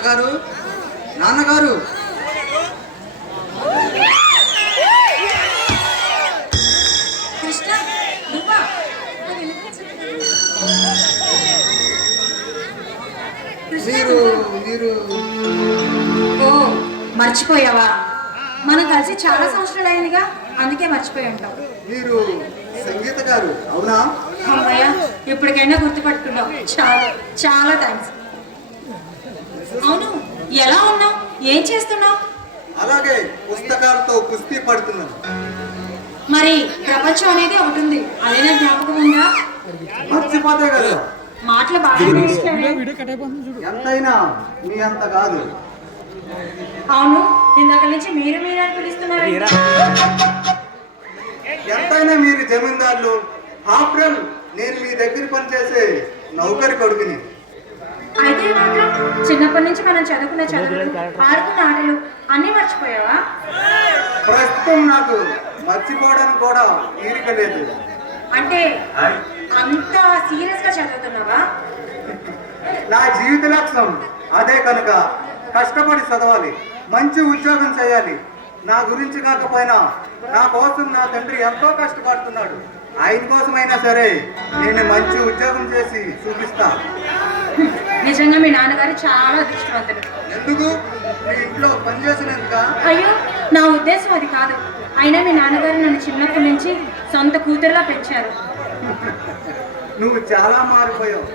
నాన్నగారు నాన్నగారు కృష్ణ నువ్వా? కృష్ణ, మీరు మీరు ఓ మర్చిపోయావా? మనం కలిసి చాలా సంవత్సరాలు అయిందిగా, అందుకే మర్చిపోయి ఉంటావు. మీరు సంగీత గారు అవునా? అమ్మయ్య, ఎప్పటికైనా గుర్తుపట్టుకున్నావు. చాలా చాలా థ్యాంక్స్. అవును, ఎలా ఉన్నావు? ఏం చేస్తున్నావు? అలాగే పుస్తకాలతో కుస్తీ పడుతున్నాను. మరి ప్రపంచం అనేది ఒకటి ఉంది, అదేనా జ్ఞాపకం ఉందా? మర్చిపోతే కదా. మాటలు బాగా నేర్చుకున్నావే. ఎంతైనా మీ అంత కాదు. అవును, ఇందాక నుంచి మీరు మీరు అని పిలుస్తున్నారు. ఎంతైనా మీరు జమీందారులు. ఆఫ్టర్ నేను మీ దగ్గర పనిచేసే నౌకరి కొడుకుని. అయితే మాత్రం చిన్నప్పటి నుంచి మనం చదువుకున్న చదువులు, ఆడుకున్న ఆటలు అన్నీ మర్చిపోయావా? ప్రస్తుతం నాకు మర్చిపోవడానికి కూడా తీరిక లేదు. అంటే అంత సీరియస్ గా చదువుతున్నావా? నా జీవిత లక్ష్యం అదే కనుక కష్టపడి చదవాలి, మంచి ఉద్యోగం చేయాలి. నా గురించి కాకపోయినా నా కోసం నా తండ్రి ఎంతో కష్టపడుతున్నాడు. ఆయన కోసమైనా సరే నేను మంచి ఉద్యోగం చేసి చూపిస్తా. నిజంగా మీ నాన్నగారు చాలా అదృష్టవంతులు. ఎందుకు? మీ ఇంట్లో పనిచేసినందుక? అయ్యో, నా ఉద్దేశం అది కాదు. అయినా మీ నాన్నగారు నన్ను చిన్నప్పటి నుంచి సొంత కూతురులా పెంచారు. నువ్వు చాలా మారిపోయావు.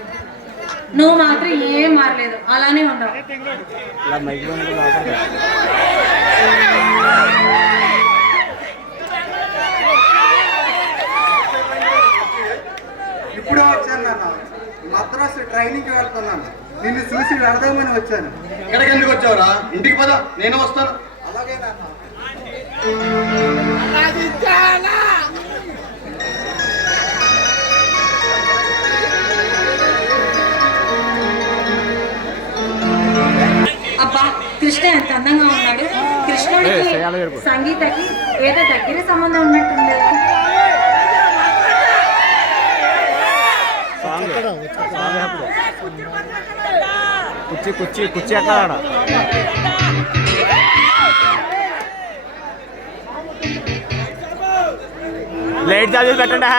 నువ్వు మాత్రం ఏం మారలేదు, అలానే ఉండవు. ఇప్పుడే వచ్చాను నాన్న. మద్రాసు ట్రైనింగ్కి వెళ్తున్నాను. నిన్ను చూసి వెళదామని వచ్చాను. ఇక్కడికి ఎందుకు వచ్చావురా? ఇంటికి పద, నేను వస్తాను. అలాగే నాన్న. అబ్బా, కృష్ణ ఎంత అందంగా ఉన్నాడు. కృష్ణుడికి సంగీతకి ఏదో దగ్గర సంబంధం ఉన్నట్టుంది. కుర్చీ కుర్చీ కుర్చీ ఎక్కడ లైట్ చార్జెస్ పెట్టండి.